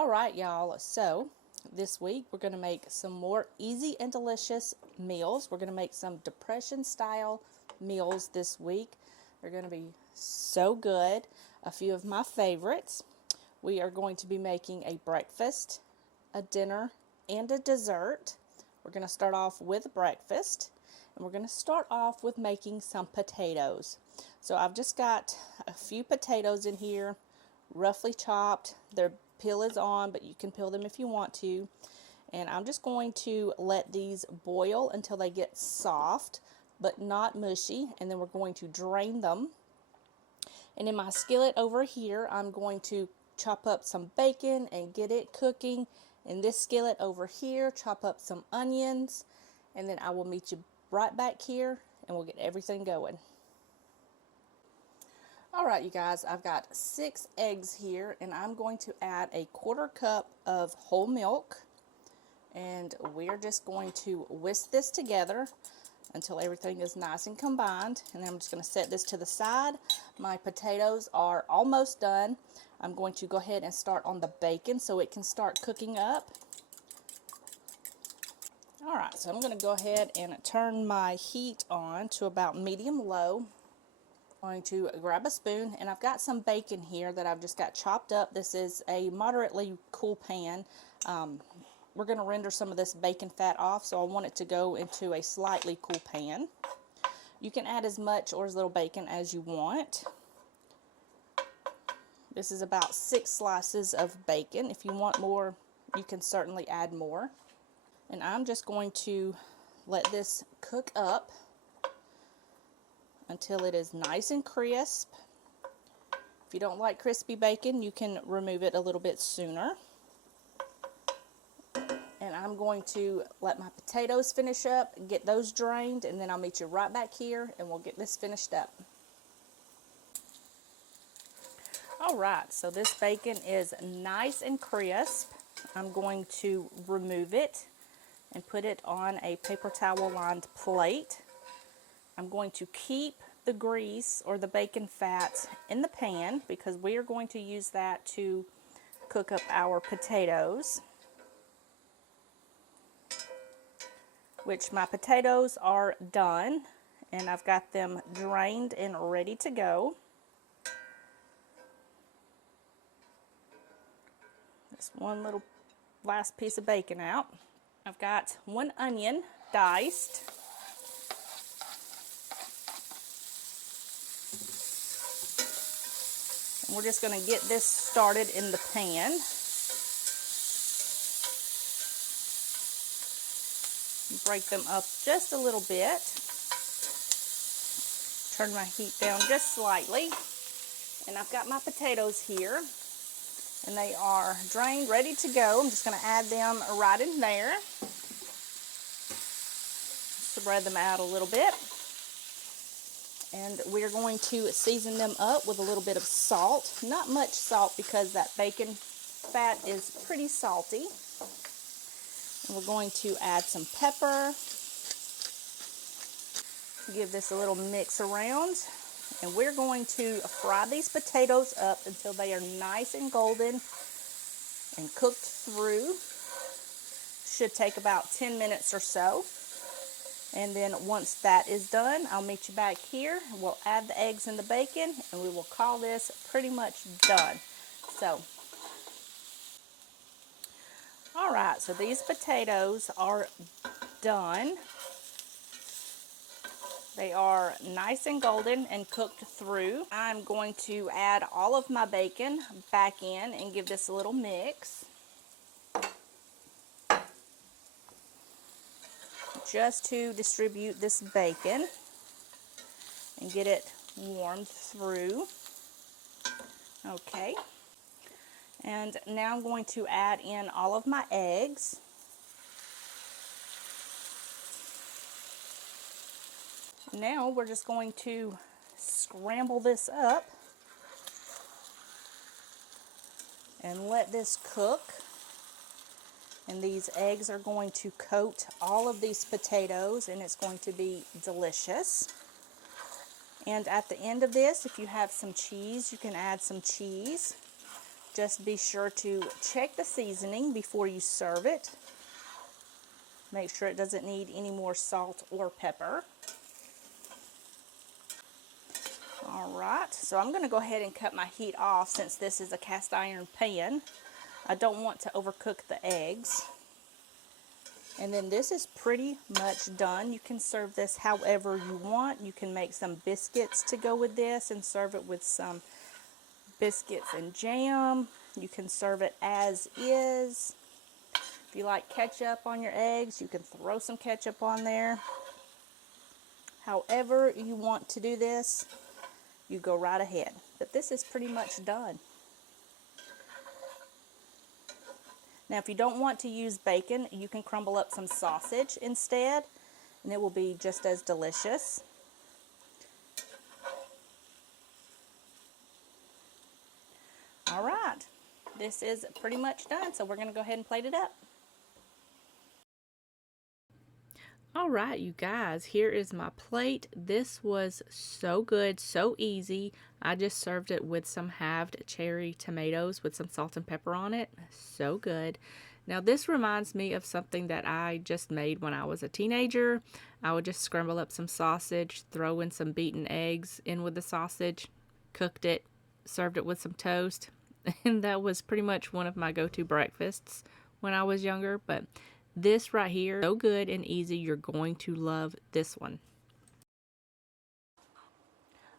Alright y'all, so this week we're going to make some more easy and delicious meals. We're going to make some depression style meals this week. They're going to be so good. A few of my favorites. We are going to be making a breakfast, a dinner, and a dessert. We're going to start off with breakfast, and we're going to start off with making some potatoes. So I've just got a few potatoes in here, roughly chopped. Their peel is on, but you can peel them if you want to. And I'm just going to let these boil until they get soft, but not mushy, and then we're going to drain them. And in my skillet over here, I'm going to chop up some bacon and get it cooking. In this skillet over here, chop up some onions, and then I will meet you right back here and we'll get everything going. Alright you guys, I've got 6 eggs here, and I'm going to add a 1/4 cup of whole milk, and we're just going to whisk this together until everything is nice and combined. And then I'm just going to set this to the side. My potatoes are almost done. I'm going to go ahead and start on the bacon so it can start cooking up. Alright, so I'm going to go ahead and turn my heat on to about medium-low. I'm going to grab a spoon, and I've got some bacon here that I've just got chopped up. This is a moderately cool pan. We're going to render some of this bacon fat off, so I want it to go into a slightly cool pan. You can add as much or as little bacon as you want. This is about 6 slices of bacon. If you want more, you can certainly add more. And I'm just going to let this cook up until it is nice and crisp. If you don't like crispy bacon, you can remove it a little bit sooner. And I'm going to let my potatoes finish up, get those drained, and then I'll meet you right back here and we'll get this finished up. Alright, so this bacon is nice and crisp. I'm going to remove it and put it on a paper towel lined plate. I'm going to keep the grease or the bacon fat in the pan because we are going to use that to cook up our potatoes. Which my potatoes are done, and I've got them drained and ready to go. Just one little last piece of bacon out. I've got 1 onion diced. And we're just going to get this started in the pan. Break them up just a little bit. Turn my heat down just slightly. And I've got my potatoes here, and they are drained, ready to go. I'm just going to add them right in there. Spread them out a little bit. And we're going to season them up with a little bit of salt. Not much salt because that bacon fat is pretty salty. And we're going to add some pepper. Give this a little mix around. And we're going to fry these potatoes up until they are nice and golden and cooked through. Should take about 10 minutes or so. And then once that is done, I'll meet you back here. We'll add the eggs and the bacon, and we will call this pretty much done. So, alright, so these potatoes are done. They are nice and golden and cooked through. I'm going to add all of my bacon back in and give this a little mix. Just to distribute this bacon and get it warmed through. Okay. And now I'm going to add in all of my eggs. Now we're just going to scramble this up and let this cook. And these eggs are going to coat all of these potatoes, and it's going to be delicious. And at the end of this, if you have some cheese, you can add some cheese. Just be sure to check the seasoning before you serve it. Make sure it doesn't need any more salt or pepper. Alright, so I'm going to go ahead and cut my heat off since this is a cast iron pan. I don't want to overcook the eggs. And then this is pretty much done. You can serve this however you want. You can make some biscuits to go with this and serve it with some biscuits and jam. You can serve it as is. If you like ketchup on your eggs, you can throw some ketchup on there. However you want to do this, you go right ahead. But this is pretty much done. Now, if you don't want to use bacon, you can crumble up some sausage instead, and it will be just as delicious. All right, this is pretty much done, so we're going to go ahead and plate it up. All right, you guys, here is my plate. This was so good, so easy. I just served it with some halved cherry tomatoes with some salt and pepper on it. So good. Now, this reminds me of something that I just made when I was a teenager. I would just scramble up some sausage, throw in some beaten eggs in with the sausage, cooked it, served it with some toast, and that was pretty much one of my go-to breakfasts when I was younger. But this right here, so good and easy. You're going to love this one.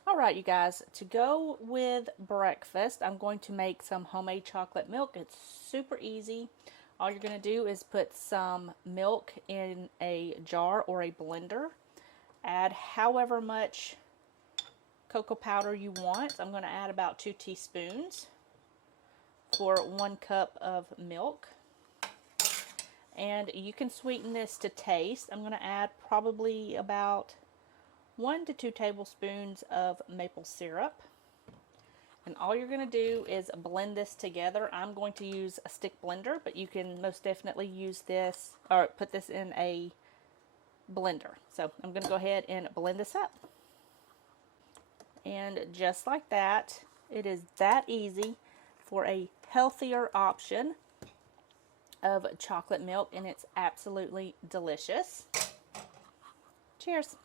All right, you guys, to go with breakfast, I'm going to make some homemade chocolate milk. It's super easy. All you're going to do is put some milk in a jar or a blender. Add however much cocoa powder you want. I'm going to add about 2 teaspoons for 1 cup of milk. And you can sweeten this to taste. I'm going to add probably about 1 to 2 tablespoons of maple syrup. And all you're going to do is blend this together. I'm going to use a stick blender, but you can most definitely use this or put this in a blender. So I'm going to go ahead and blend this up. And just like that, it is that easy for a healthier option of chocolate milk, and it's absolutely delicious. Cheers.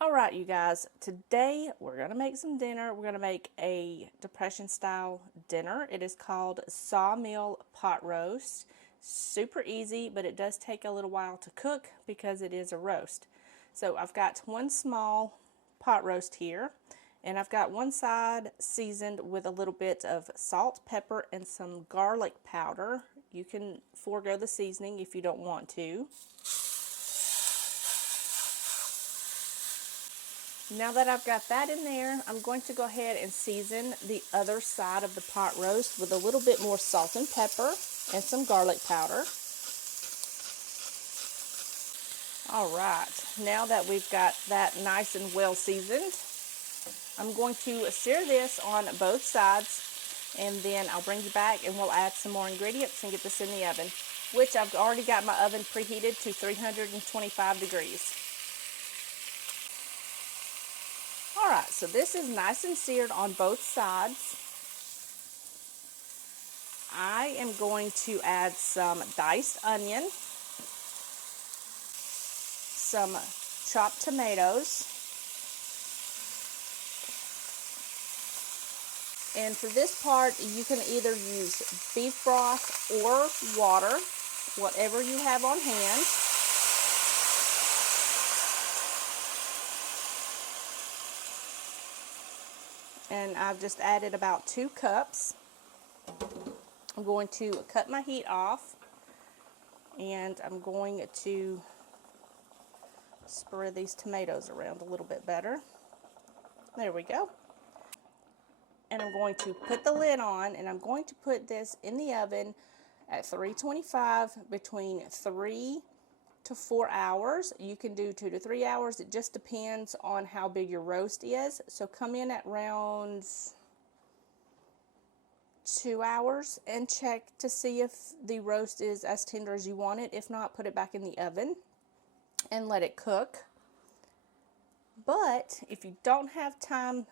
All right, you guys, today we're going to make some dinner. We're going to make a Depression style dinner. It is called SAWMILL pot roast. Super easy, but it does take a little while to cook because it is a roast. So I've got 1 small pot roast here, and I've got one side seasoned with a little bit of salt, pepper, and some garlic powder. You can forego the seasoning if you don't want to. Now that I've got that in there, I'm going to go ahead and season the other side of the pot roast with a little bit more salt and pepper and some garlic powder. All right, now that we've got that nice and well seasoned, I'm going to sear this on both sides, and then I'll bring you back and we'll add some more ingredients and get this in the oven, which I've already got my oven preheated to 325 degrees. All right, so this is nice and seared on both sides. I am going to add some diced onion, some chopped tomatoes, and for this part you can either use beef broth or water, whatever you have on hand. And I've just added about 2 cups. I'm going to cut my heat off, and I'm going to spread these tomatoes around a little bit better. There we go. And I'm going to put the lid on, and I'm going to put this in the oven at 325 between 3 to 4 hours. You can do 2 to 3 hours. It just depends on how big your roast is. So come in at around 2 hours and check to see if the roast is as tender as you want it. If not, put it back in the oven and let it cook. But if you don't have time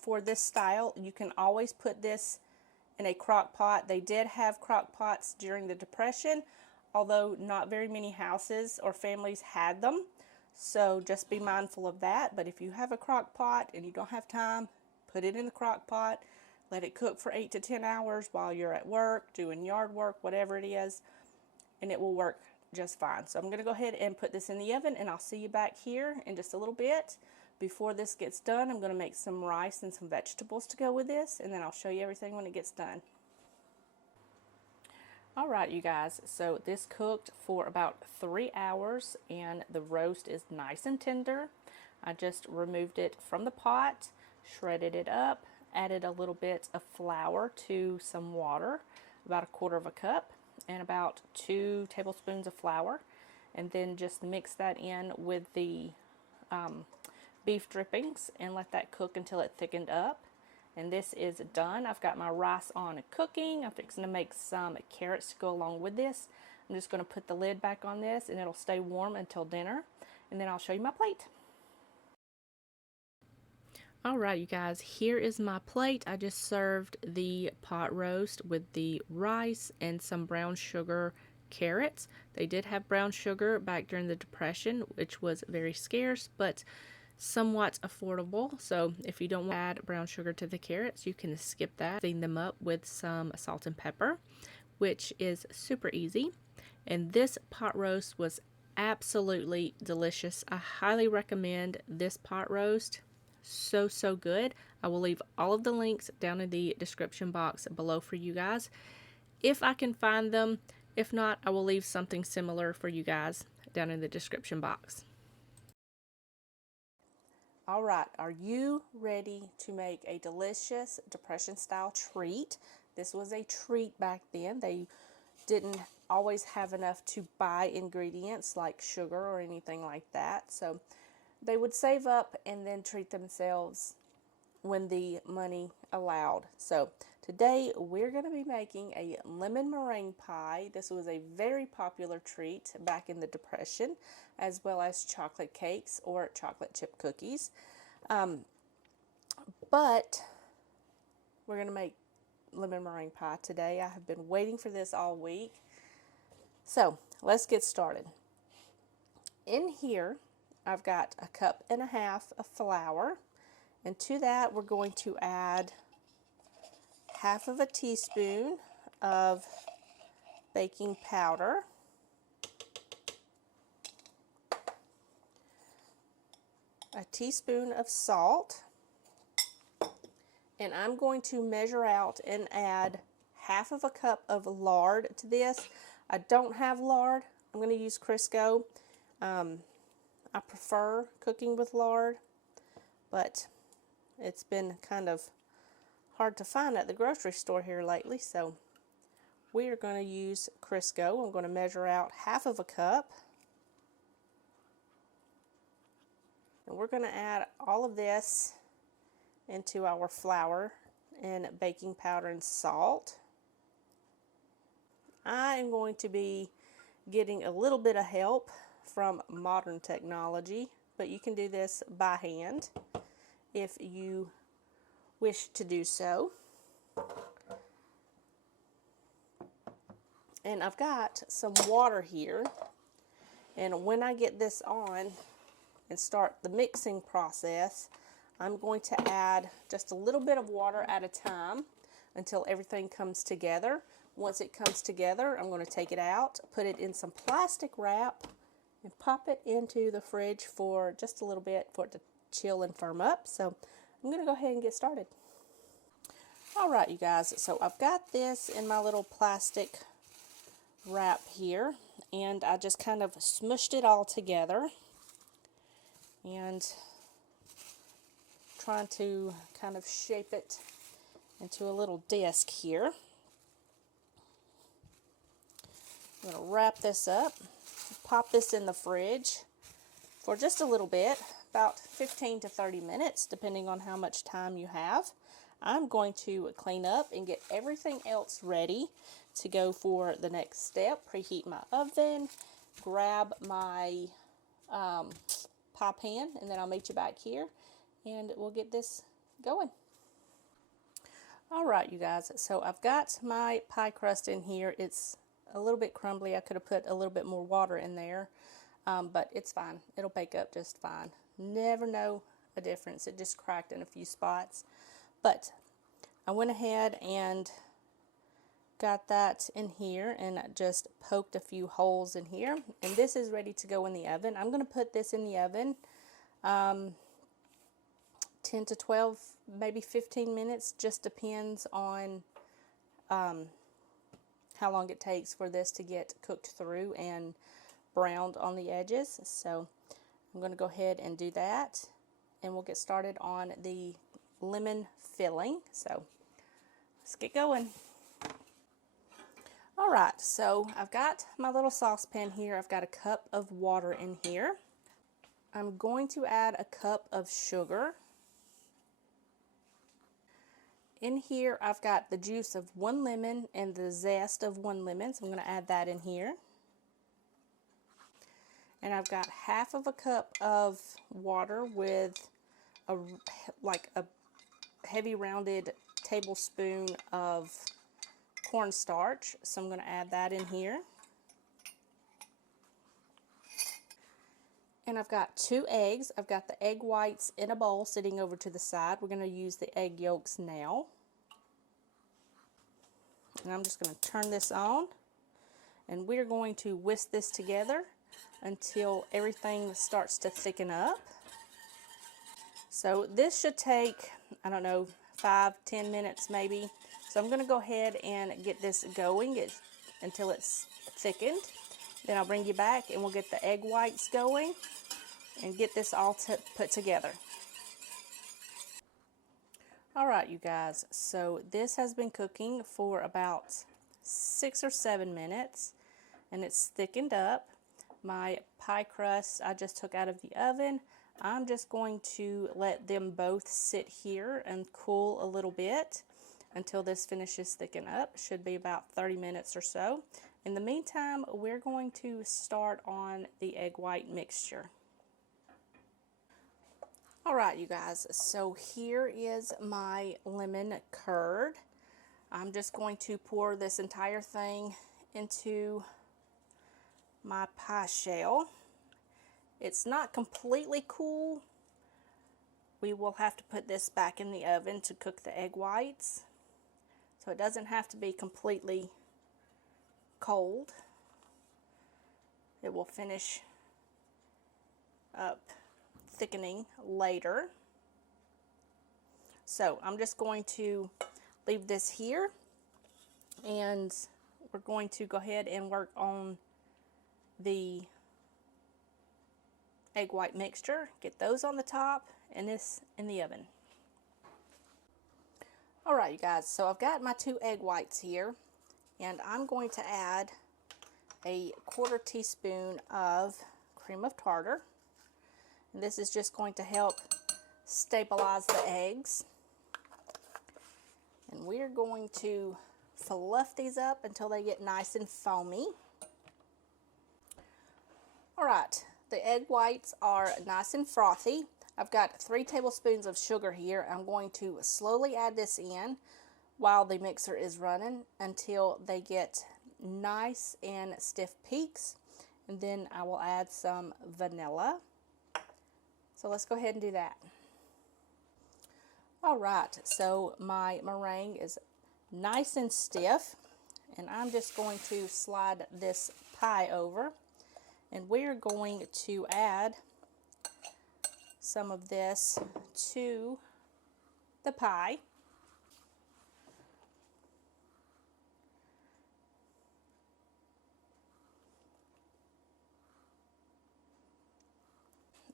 for this style, you can always put this in a crock pot. They did have crock pots during the Depression, although not very many houses or families had them. So just be mindful of that. But if you have a crock pot and you don't have time, put it in the crock pot. Let it cook for 8 to 10 hours while you're at work, doing yard work, whatever it is, and it will work just fine. So I'm going to go ahead and put this in the oven, and I'll see you back here in just a little bit. Before this gets done, I'm going to make some rice and some vegetables to go with this, and then I'll show you everything when it gets done. Alright, you guys, so this cooked for about 3 hours, and the roast is nice and tender. I just removed it from the pot, shredded it up, added a little bit of flour to some water, about 1/4 cup, and about 2 tablespoons of flour, and then just mix that in with the beef drippings and let that cook until it thickened up. And this is done. I've got my rice on cooking. I'm fixing to make some carrots to go along with this. I'm just going to put the lid back on this, and it'll stay warm until dinner, and then I'll show you my plate. Alright, you guys, here is my plate. I just served the pot roast with the rice and some brown sugar carrots. They did have brown sugar back during the Depression, which was very scarce, but somewhat affordable. So if you don't want to add brown sugar to the carrots, you can skip that. Clean them up with some salt and pepper, which is super easy. And this pot roast was absolutely delicious. I highly recommend this pot roast. So good. I will leave all of the links down in the description box below for you guys if I can find them. If not, I will leave something similar for you guys down in the description box. Alright, are you ready to make a delicious Depression style treat? This was a treat back then. They didn't always have enough to buy ingredients like sugar or anything like that, so they would save up and then treat themselves when the money allowed. So today we're going to be making a lemon meringue pie. This was a very popular treat back in the Depression, as well as chocolate cakes or chocolate chip cookies. But we're going to make lemon meringue pie today. I have been waiting for this all week. So let's get started. In here, I've got 1.5 cups of flour, and to that we're going to add 1/2 teaspoon of baking powder, 1 teaspoon of salt, and I'm going to measure out and add 1/2 cup of lard to this. I don't have lard. I'm going to use Crisco. I prefer cooking with lard, but it's been kind of hard to find at the grocery store here lately, so we are going to use Crisco. I'm going to measure out 1/2 cup, and we're going to add all of this into our flour and baking powder and salt. I am going to be getting a little bit of help from modern technology, but you can do this by hand if you wish to do so. And I've got some water here, and when I get this on and start the mixing process, I'm going to add just a little bit of water at a time until everything comes together. Once it comes together, I'm going to take it out, put it in some plastic wrap, and pop it into the fridge for just a little bit for it to chill and firm up. So I'm going to go ahead and get started. Alright, you guys, so I've got this in my little plastic wrap here, and I just kind of smushed it all together and trying to kind of shape it into a little disc here. I'm going to wrap this up, pop this in the fridge for just a little bit, about 15 to 30 minutes, depending on how much time you have. I'm going to clean up and get everything else ready to go for the next step. Preheat my oven, grab my pie pan, and then I'll meet you back here and we'll get this going. All right, you guys, so I've got my pie crust in here. It's a little bit crumbly. I could have put a little bit more water in there, but it's fine. It'll bake up just fine. Never know a difference. It just cracked in a few spots. But I went ahead and got that in here and just poked a few holes in here. And this is ready to go in the oven. I'm going to put this in the oven 10 to 12, maybe 15 minutes. Just depends on how long it takes for this to get cooked through and browned on the edges. So I'm going to go ahead and do that, and we'll get started on the lemon filling. So let's get going. All right, so I've got my little saucepan here. I've got a cup of water in here. I'm going to add a cup of sugar. In here, I've got the juice of 1 lemon and the zest of 1 lemon, so I'm going to add that in here. And I've got half of a cup of water with a heavy rounded tablespoon of cornstarch, so I'm going to add that in here. And I've got 2 eggs. I've got the egg whites in a bowl sitting over to the side. We're going to use the egg yolks now. And I'm just going to turn this on, and we're going to whisk this together until everything starts to thicken up. So this should take, I don't know, 5-10 minutes maybe. So I'm going to go ahead and get this going until it's thickened. Then I'll bring you back and we'll get the egg whites going and get this all put together. Alright, you guys, so this has been cooking for about 6 or 7 minutes, and it's thickened up. My pie crust I just took out of the oven. I'm just going to let them both sit here and cool a little bit until this finishes thickening up. Should be about 30 minutes or so. In the meantime, we're going to start on the egg white mixture. Alright, you guys, so here is my lemon curd. I'm just going to pour this entire thing into my pie shell. It's not completely cool. We will have to put this back in the oven to cook the egg whites. So it doesn't have to be completely cold. It will finish up thickening later. So I'm just going to leave this here, and we're going to go ahead and work on the egg white mixture. Get those on the top and this in the oven. Alright, you guys, so I've got my 2 egg whites here, and I'm going to add a 1/4 teaspoon of cream of tartar. And this is just going to help stabilize the eggs. And we're going to fluff these up until they get nice and foamy. Alright, the egg whites are nice and frothy. I've got 3 tablespoons of sugar here. I'm going to slowly add this in while the mixer is running until they get nice and stiff peaks. And then I will add some vanilla. So let's go ahead and do that. Alright, so my meringue is nice and stiff, and I'm just going to slide this pie over, and we're going to add some of this to the pie.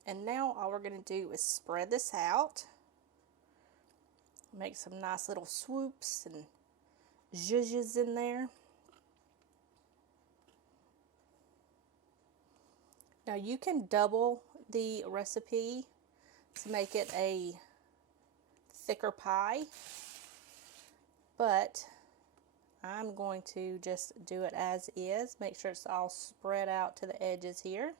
And now all we're going to do is spread this out. Make some nice little swoops and zhuzhes in there. Now you can double the recipe to make it a thicker pie, but I'm going to just do it as is. Make sure it's all spread out to the edges here.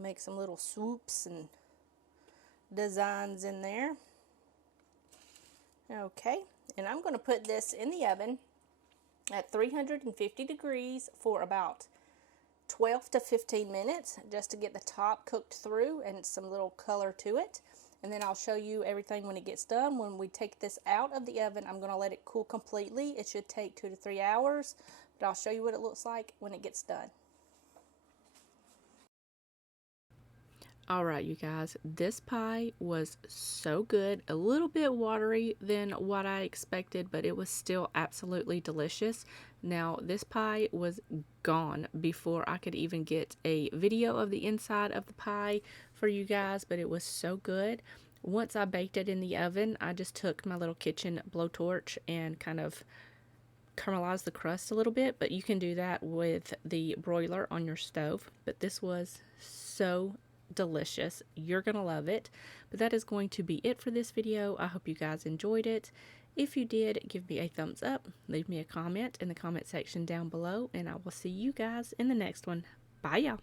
Make some little swoops and designs in there. Okay, and I'm going to put this in the oven at 350 degrees for about 12 to 15 minutes just to get the top cooked through and some little color to it. And then I'll show you everything when it gets done. When we take this out of the oven, I'm going to let it cool completely. It should take 2 to 3 hours, but I'll show you what it looks like when it gets done. Alright, you guys, this pie was so good, a little bit watery than what I expected, but it was still absolutely delicious. Now, this pie was gone before I could even get a video of the inside of the pie for you guys, but it was so good. Once I baked it in the oven, I just took my little kitchen blowtorch and kind of caramelized the crust a little bit, but you can do that with the broiler on your stove. But this was so delicious. You're gonna love it. But that is going to be it for this video. I hope you guys enjoyed it. If you did, give me a thumbs up, leave me a comment in the comment section down below, and I will see you guys in the next one. Bye, y'all.